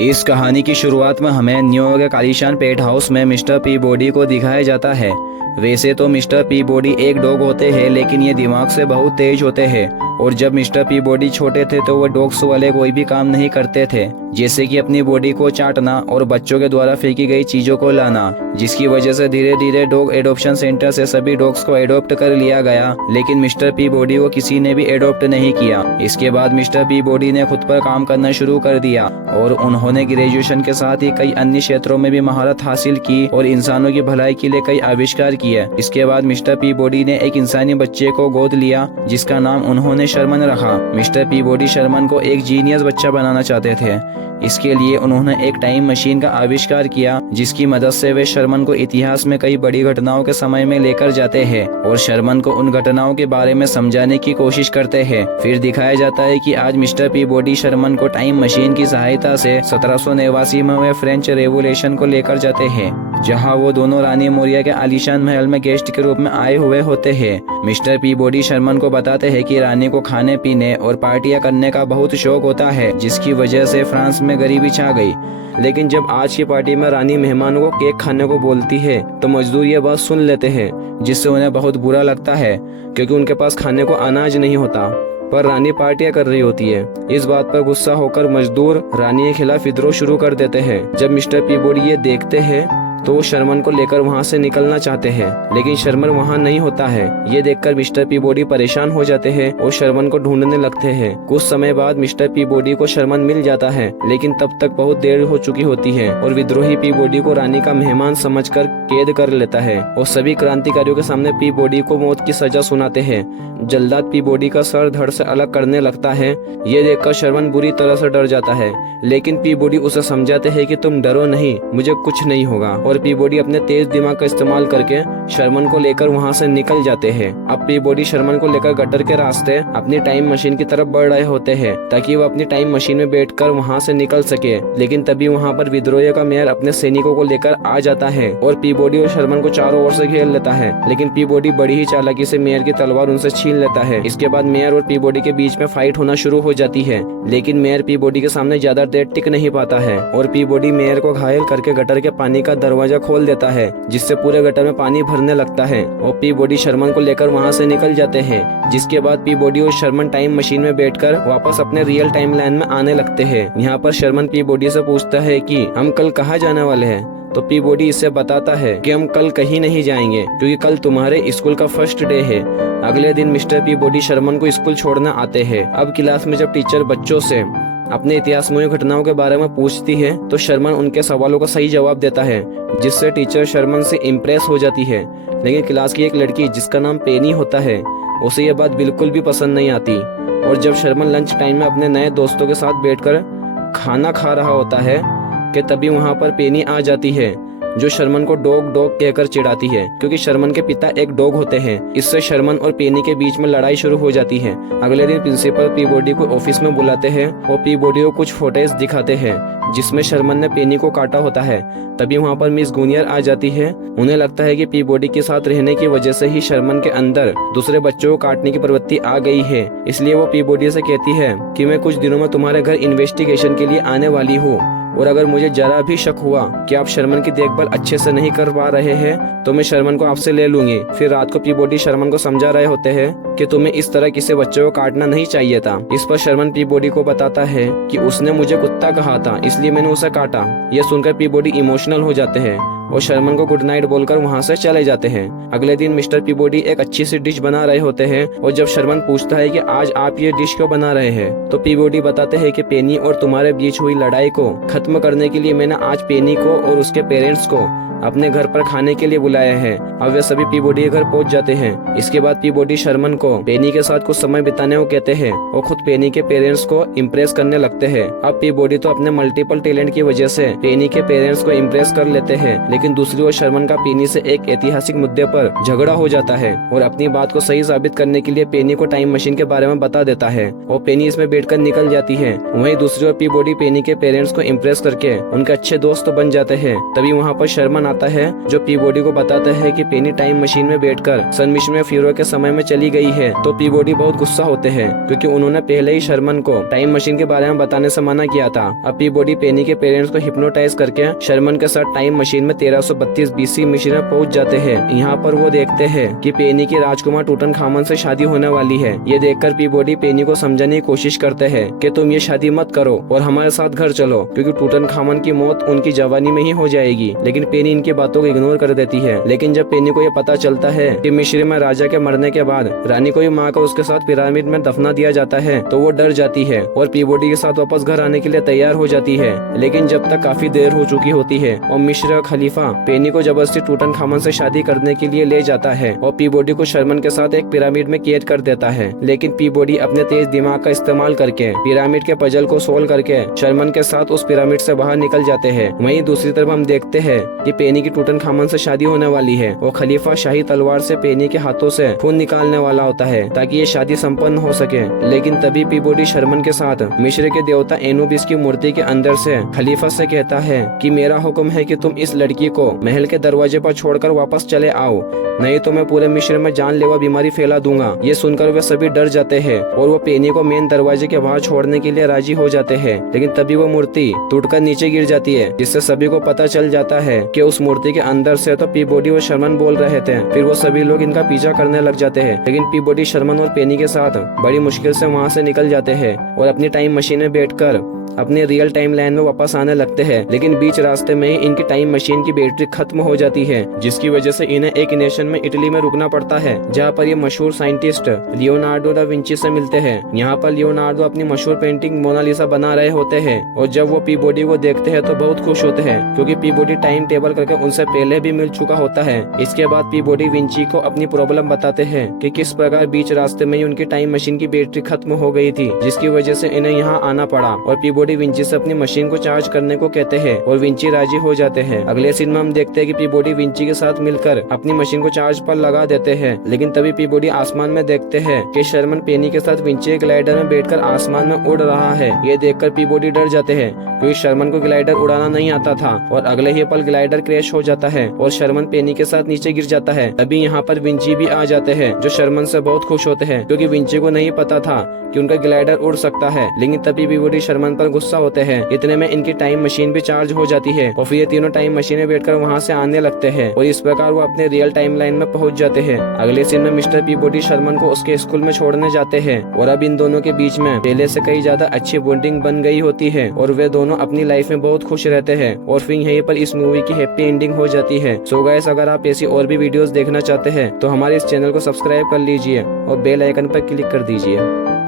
इस कहानी की शुरुआत में हमें न्यूयॉर्क के आलीशान पेंट हाउस में मिस्टर पीबॉडी को दिखाया जाता है। वैसे तो मिस्टर पीबॉडी एक डॉग होते हैं, लेकिन ये दिमाग से बहुत तेज होते हैं और जब मिस्टर पीबॉडी छोटे थे तो वो डॉग्स वाले कोई भी काम नहीं करते थे, जैसे कि अपनी बॉडी को चाटना और बच्चों के द्वारा फेंकी गई चीजों को लाना, जिसकी वजह से धीरे धीरे डॉग एडॉप्शन सेंटर से सभी डॉग्स को एडॉप्ट कर लिया गया, लेकिन मिस्टर पीबॉडी को किसी ने भी एडॉप्ट नहीं किया। इसके बाद मिस्टर पीबॉडी ने खुद पर काम करना शुरू कर दिया और उन्होंने ग्रेजुएशन के साथ ही कई अन्य क्षेत्रों में भी महारत हासिल की और इंसानों की भलाई के लिए कई आविष्कार किए। इसके बाद मिस्टर पीबॉडी ने एक इंसानी बच्चे को गोद लिया, जिसका नाम उन्होंने शर्मन रखा। मिस्टर पीबॉडी शर्मन को एक जीनियस बच्चा बनाना चाहते थे। इसके लिए उन्होंने एक टाइम मशीन का आविष्कार किया, जिसकी मदद से वे शर्मन को इतिहास में कई बड़ी घटनाओं के समय में लेकर जाते हैं और शर्मन को उन घटनाओं के बारे में समझाने की कोशिश करते हैं। फिर दिखाया जाता है कि आज मिस्टर पीबॉडी शर्मन को टाइम मशीन की सहायता से 1789 में वे फ्रेंच रेवोल्यूशन को लेकर जाते हैं, जहां वो दोनों रानी मोरिया के आलीशान महल में गेस्ट के रूप में आए हुए होते हैं। मिस्टर पीबॉडी शर्मन को बताते हैं कि रानी को खाने पीने और पार्टियां करने का बहुत शौक होता है, जिसकी वजह से फ्रांस में गरीबी छा गई। लेकिन जब आज की पार्टी में रानी मेहमानों को केक खाने को बोलती है तो मजदूर ये बात सुन लेते हैं, जिससे उन्हें बहुत बुरा लगता है क्योंकि उनके पास खाने को अनाज नहीं होता, पर रानी पार्टियां कर रही होती है। इस बात पर गुस्सा होकर मजदूर रानी के खिलाफ विद्रोह शुरू कर देते हैं। जब मिस्टर पीबॉडी ये देखते हैं तो वो शर्मन को लेकर वहाँ से निकलना चाहते हैं, लेकिन शर्मन वहाँ नहीं होता है। ये देखकर मिस्टर पीबॉडी परेशान हो जाते हैं और शर्मन को ढूंढने लगते हैं। कुछ समय बाद मिस्टर पीबॉडी को शर्मन मिल जाता है, लेकिन तब तक बहुत देर हो चुकी होती है और विद्रोही पीबॉडी को रानी का मेहमान समझकर कैद कर लेता है और सभी क्रांतिकारियों के सामने पीबॉडी को मौत की सजा सुनाते हैं। जल्दाद पीबॉडी का सर धड़ से अलग करने लगता है। ये देखकर शर्मन बुरी तरह से डर जाता है, लेकिन पीबॉडी उसे समझाते हैं कि तुम डरो नहीं, मुझे कुछ नहीं होगा। और पीबॉडी अपने तेज दिमाग का इस्तेमाल करके शर्मन को लेकर वहाँ से निकल जाते हैं। अब पीबॉडी शर्मन को लेकर गटर के रास्ते अपनी टाइम मशीन की तरफ बढ़ रहे होते हैं ताकि वो अपनी टाइम मशीन में बैठकर वहाँ से निकल सके, लेकिन तभी वहाँ पर विद्रोह का मेयर अपने सैनिकों को लेकर आ जाता है और पीबॉडी और शर्मन को चारों ओर से घेर लेता है, लेकिन पीबॉडी बड़ी ही चालाकी से मेयर की तलवार उनसे छीन लेता है। इसके बाद मेयर और पीबॉडी के बीच में फाइट होना शुरू हो जाती है, लेकिन मेयर पीबॉडी के सामने ज्यादा देर टिक नहीं पाता है और पीबॉडी मेयर को घायल करके गटर के पानी का दरवाजा खोल देता है, जिससे पूरे गटर में पानी भरने लगता है और पीबॉडी शर्मन को लेकर वहाँ से निकल जाते हैं। जिसके बाद पीबॉडी और शर्मन टाइम मशीन में बैठकर वापस अपने रियल टाइम लाइन में आने लगते हैं। यहाँ पर शर्मन पीबॉडी से पूछता है कि हम कल कहाँ जाने वाले हैं, तो पीबॉडी इससे बताता है कि हम कल कहीं नहीं जाएंगे क्योंकि कल तुम्हारे स्कूल का फर्स्ट डे है। अगले दिन मिस्टर पीबॉडी शर्मन को स्कूल छोड़ने आते हैं। अब क्लास में जब टीचर बच्चों से अपने इतिहासमय घटनाओं के बारे में पूछती है तो शर्मन उनके सवालों का सही जवाब देता है, जिससे टीचर शर्मन से इम्प्रेस हो जाती है। लेकिन क्लास की एक लड़की जिसका नाम पेनी होता है, उसे यह बात बिल्कुल भी पसंद नहीं आती और जब शर्मन लंच टाइम में अपने नए दोस्तों के साथ बैठकर खाना खा रहा होता है कि तभी वहाँ पर पेनी आ जाती है, जो शर्मन को डॉग डॉग कहकर चिढ़ाती है क्योंकि शर्मन के पिता एक डॉग होते हैं। इससे शर्मन और पेनी के बीच में लड़ाई शुरू हो जाती है। अगले दिन प्रिंसिपल पीबॉडी को ऑफिस में बुलाते हैं और पीबॉडी को कुछ फोटोज दिखाते हैं जिसमें शर्मन ने पेनी को काटा होता है। तभी वहाँ पर मिस गूनियर आ जाती है। उन्हें लगता है कि पीबॉडी के साथ रहने की वजह से ही शर्मन के अंदर दूसरे बच्चों को काटने की प्रवृत्ति आ गई है, इसलिए वो पीबॉडी से कहती है कि मैं कुछ दिनों में तुम्हारे घर इन्वेस्टिगेशन के लिए आने वाली हूँ और अगर मुझे जरा भी शक हुआ कि आप शर्मन की देखभाल अच्छे से नहीं कर पा रहे हैं तो मैं शर्मन को आपसे ले लूंगी। फिर रात को पीबॉडी शर्मन को समझा रहे होते हैं कि तुम्हें इस तरह किसी बच्चे को काटना नहीं चाहिए था। इस पर शर्मन पीबॉडी को बताता है कि उसने मुझे कुत्ता कहा था, इसलिए मैंने उसे काटा। यह सुनकर पीबॉडी इमोशनल हो जाते हैं और शर्मन को गुड नाइट बोलकर वहाँ से चले जाते हैं। अगले दिन मिस्टर पीबॉडी एक अच्छी सी डिश बना रहे होते हैं और जब शर्मन पूछता है कि आज आप ये डिश क्यों बना रहे हैं, तो पीबॉडी बताते हैं कि पेनी और तुम्हारे बीच हुई लड़ाई को खत्म करने के लिए मैंने आज पेनी को और उसके पेरेंट्स को अपने घर पर खाने के लिए बुलाया है। अब वे सभी पीबॉडी के घर पहुंच जाते हैं। इसके बाद पीबॉडी शर्मन को पेनी के साथ कुछ समय बिताने को कहते हैं और खुद पेनी के पेरेंट्स को इम्प्रेस करने लगते हैं। अब पीबॉडी तो अपने मल्टीपल टैलेंट की वजह से पेनी के पेरेंट्स को इम्प्रेस कर लेते हैं, लेकिन दूसरी ओर शर्मन का पेनी से एक ऐतिहासिक मुद्दे पर झगड़ा हो जाता है और अपनी बात को सही साबित करने के लिए पेनी को टाइम मशीन के बारे में बता देता है और पेनी इसमें बैठकर निकल जाती है। वहीं दूसरी ओर पीबॉडी पेनी के पेरेंट्स को इम्प्रेस करके उनके अच्छे दोस्त तो बन जाते हैं। तभी वहाँ पर शर्मन आता है जो पीबॉडी को बताता है कि पेनी टाइम मशीन में बैठकर सन मिशन में फ्यूरो के समय में चली गई है। तो पीबॉडी बहुत गुस्सा होते हैं क्योंकि उन्होंने पहले ही शर्मन को टाइम मशीन के बारे में बताने से मना किया था। अब पीबॉडी पेनी के पेरेंट्स को हिप्नोटाइज करके शर्मन के साथ टाइम मशीन में 1332 BC मिशन में पहुंच जाते हैं। यहाँ पर वो देखते हैं कि पेनी की राजकुमार टूटनखामन से शादी होने वाली है। ये देखकर पीबॉडी पेनी को समझाने की कोशिश करते हैं कि तुम ये शादी मत करो और हमारे साथ घर चलो, क्योंकि टूटनखामन की मौत उनकी जवानी में ही हो जाएगी। लेकिन पेनी इनकी बातों को इग्नोर कर देती है। लेकिन जब पेनी को ये पता चलता है कि मिस्र में राजा के मरने के बाद रानी को ही मारकर उसके साथ पिरामिड में दफना दिया जाता है तो वो डर जाती है और पीबॉडी के साथ वापस घर आने के लिए तैयार हो जाती है। लेकिन जब तक काफी देर हो चुकी होती है और मिस्र का खलीफा पेनी को जबरदस्ती टूटनखामन से शादी करने के लिए ले जाता है और पीबॉडी को शर्मन के साथ एक पिरामिड में कैद कर देता है। लेकिन पीबॉडी अपने तेज दिमाग का इस्तेमाल करके पिरामिड के पजल को सोल्व करके शर्मन के साथ उस पिरामिड से बाहर निकल जाते हैं। वहीं दूसरी तरफ हम देखते हैं कि पेनी की टूटनखामन से शादी होने वाली है और खलीफा शाही तलवार से पेनी के हाथों से खून निकालने वाला होता है ताकि ये शादी संपन्न हो सके। लेकिन तभी पीबॉडी शर्मन के साथ मिस्र के देवता एनुबिस की मूर्ति के अंदर से खलीफा से कहता है कि मेरा हुक्म है कि तुम इस लड़की को महल के दरवाजे पर छोड़कर वापस चले आओ, नहीं तो मैं पूरे मिस्र में जानलेवा बीमारी फैला दूंगा। ये सुनकर वे सभी डर जाते हैं और वो पेनी को मेन दरवाजे के बाहर छोड़ने के लिए राजी हो जाते हैं। लेकिन तभी वो मूर्ति टूटकर नीचे गिर जाती है, जिससे सभी को पता चल जाता है कि उस मूर्ति के अंदर से तो पीबॉडी और शर्मन बोल रहे थे। फिर वो सभी लोग इनका पीछा करने लग जाते हैं। लेकिन पीबॉडी शर्मन और पेनी के साथ बड़ी मुश्किल से वहाँ से निकल जाते हैं और अपनी टाइम मशीन में बैठकर अपने रियल टाइम लाइन में वापस आने लगते हैं। लेकिन बीच रास्ते में ही इनकी टाइम मशीन की बैटरी खत्म हो जाती है, जिसकी वजह से इन्हें एक नेशन में इटली में रुकना पड़ता है, जहाँ पर ये मशहूर साइंटिस्ट लियोनार्डो दा विंची से मिलते हैं। यहाँ पर लियोनार्डो अपनी मशहूर पेंटिंग मोनालिसा बना रहे होते हैं और जब वो पीबॉडी को देखते हैं तो बहुत खुश होते हैं क्योंकि पीबॉडी टाइम टेबल करके उनसे पहले भी मिल चुका होता है। इसके बाद पीबॉडी विंची को अपनी प्रॉब्लम बताते हैं कि किस प्रकार बीच रास्ते में ही उनकी टाइम मशीन की बैटरी खत्म हो गई थी, जिसकी वजह से इन्हें यहाँ आना पड़ा। और पीबॉडी विंची से अपनी मशीन को चार्ज करने को कहते हैं और विंची राजी हो जाते हैं। अगले सीन में हम देखते हैं कि पीबॉडी विंची के साथ मिलकर अपनी मशीन को चार्ज पर लगा देते हैं। लेकिन तभी पीबॉडी आसमान में देखते हैं कि शर्मन पेनी के साथ विंची ग्लाइडर में बैठकर आसमान में उड़ रहा है। ये देखकर पीबॉडी डर जाते हैं क्योंकि शर्मन को ग्लाइडर उड़ाना नहीं आता था और अगले ही पल ग्लाइडर क्रैश हो जाता है और शर्मन पेनी के साथ नीचे गिर जाता है। अभी यहाँ पर विंची भी आ जाते हैं जो शर्मन से बहुत खुश होते हैं क्योंकि विंची को नहीं पता था कि उनका ग्लाइडर उड़ सकता है। लेकिन तभी पीबॉडी शर्मन पर गुस्सा होते हैं। इतने में इनकी टाइम मशीन भी चार्ज हो जाती है और फिर ये तीनों टाइम मशीन में बैठकर वहाँ से आने लगते हैं और इस प्रकार वो अपने रियल टाइम लाइन में पहुंच जाते हैं। अगले सीन में मिस्टर पीबॉडी शर्मन को उसके स्कूल में छोड़ने जाते हैं और अब इन दोनों के बीच में पहले से कई ज्यादा अच्छी बॉन्डिंग बन गई होती है और वे दोनों अपनी लाइफ में बहुत खुश रहते हैं और फिर यहीं पर इस मूवी की हैप्पी एंडिंग हो जाती है। सो गाइस, अगर आप ऐसी और भी वीडियोस देखना चाहते हैं तो हमारे इस चैनल को सब्सक्राइब कर लीजिए और बेल आइकन पर क्लिक कर दीजिए।